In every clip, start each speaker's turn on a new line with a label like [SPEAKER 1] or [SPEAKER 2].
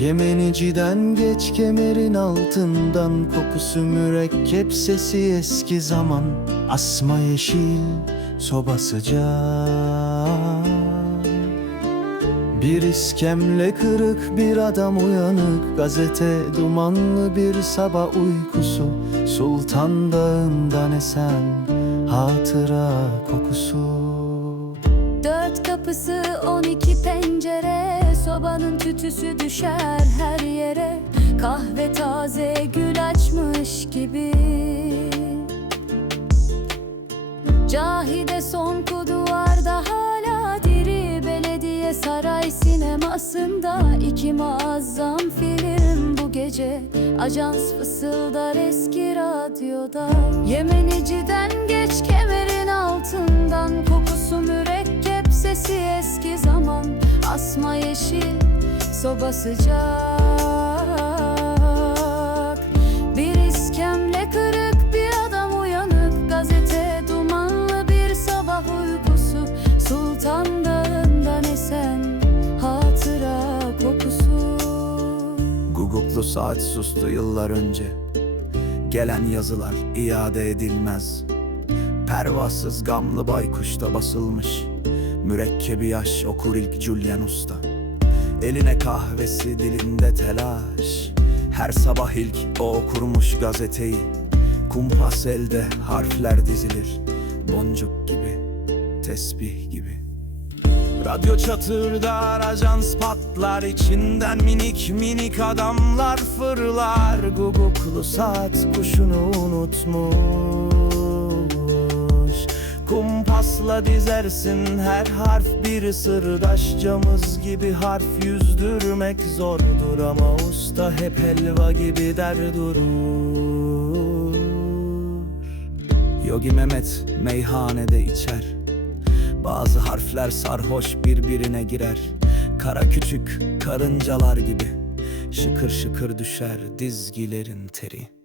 [SPEAKER 1] Yemeniciden geç kemerin altından Kokusu mürekkep sesi eski zaman. Asma yeşil soba sıcak Bir iskemle kırık bir adam uyanık Gazete dumanlı bir sabah uykusu. Sultan dağından esen hatıra kokusu.
[SPEAKER 2] Dört kapısı on iki pencere Sobanın tütüsü düşer her yere. Kahve taze gül açmış gibi. Cahide son duvarda hala diri. Belediye saray sinemasında iki muazzam film bu gece. Ajans fısıldar eski radyoda. Yemeniciden geç kemerin altından Kokusu mürekkep sesi eski zaman Asma yeşil soba sıcak. Bir iskemle kırık bir adam uyanık. Gazete dumanlı bir sabah uykusu. Sultan dağından esen hatıra kokusu.
[SPEAKER 1] Guguklu saat sustu yıllar önce. Gelen yazılar iade edilmez. Pervasız gamlı baykuşta basılmış Mürekkebi yaş okur ilk Julian Usta. Eline kahvesi dilinde telaş. Her sabah ilk o okurmuş gazeteyi. Kumpas elde harfler dizilir. Boncuk gibi, tesbih gibi. Radyo çatırdar, ajans patlar. İçinden minik minik adamlar fırlar. Guguklu saat kuşunu unutmuş Kumpasla dizersin. Her harf bir sırdaş Camız gibi harf yüzdürmek zordur. Ama usta hep helva gibi der durur. Yogi Mehmet meyhanede içer. Bazı harfler sarhoş birbirine girer. Kara küçük karıncalar gibi Şıkır şıkır düşer dizgilerin teri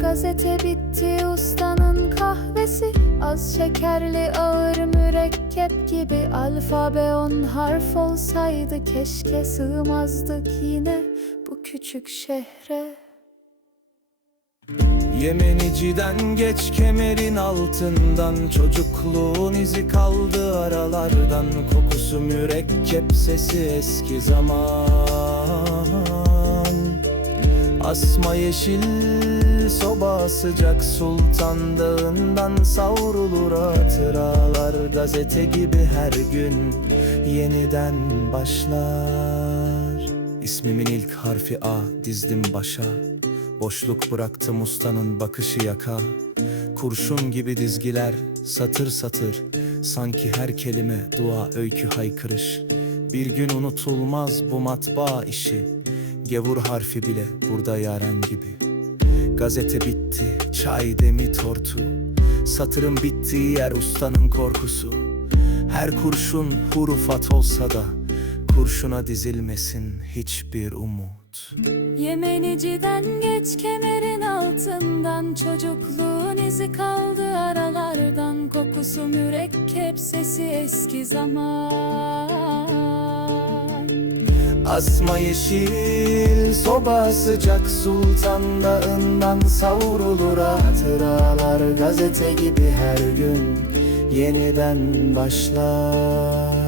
[SPEAKER 2] Gazete bitti ustanın kahvesi. Az şekerli ağır mürekkep gibi. Alfabe on harf olsaydı Keşke sığmazdık yine bu küçük şehre.
[SPEAKER 1] Yemeniciden geç kemerin altından. Çocukluğun izi kaldı aralardan. Kokusu mürekkep sesi eski zaman. Asma soba sıcak sultan dağından savrulur hatıralar. Gazete gibi her gün yeniden başlar. İsmimin ilk harfi A dizdim başa. Boşluk bıraktım ustanın bakışı yaka. Kurşun gibi dizgiler satır satır. Sanki her kelime dua öykü haykırış. Bir gün unutulmaz bu matbaa işi. Gevur harfi bile burada yaren gibi Gazete bitti, çay demi tortu. Satırın bittiği yer ustanın korkusu. Her kurşun hurufat olsa da Kurşuna dizilmesin hiçbir umut.
[SPEAKER 2] Yemeniciden geç kemerin altından Çocukluğun izi kaldı aralardan. Kokusu mürekkep sesi eski zaman.
[SPEAKER 1] Asma yeşil soba sıcak sultan dağından savrulur hatıralar Gazete gibi her gün yeniden başlar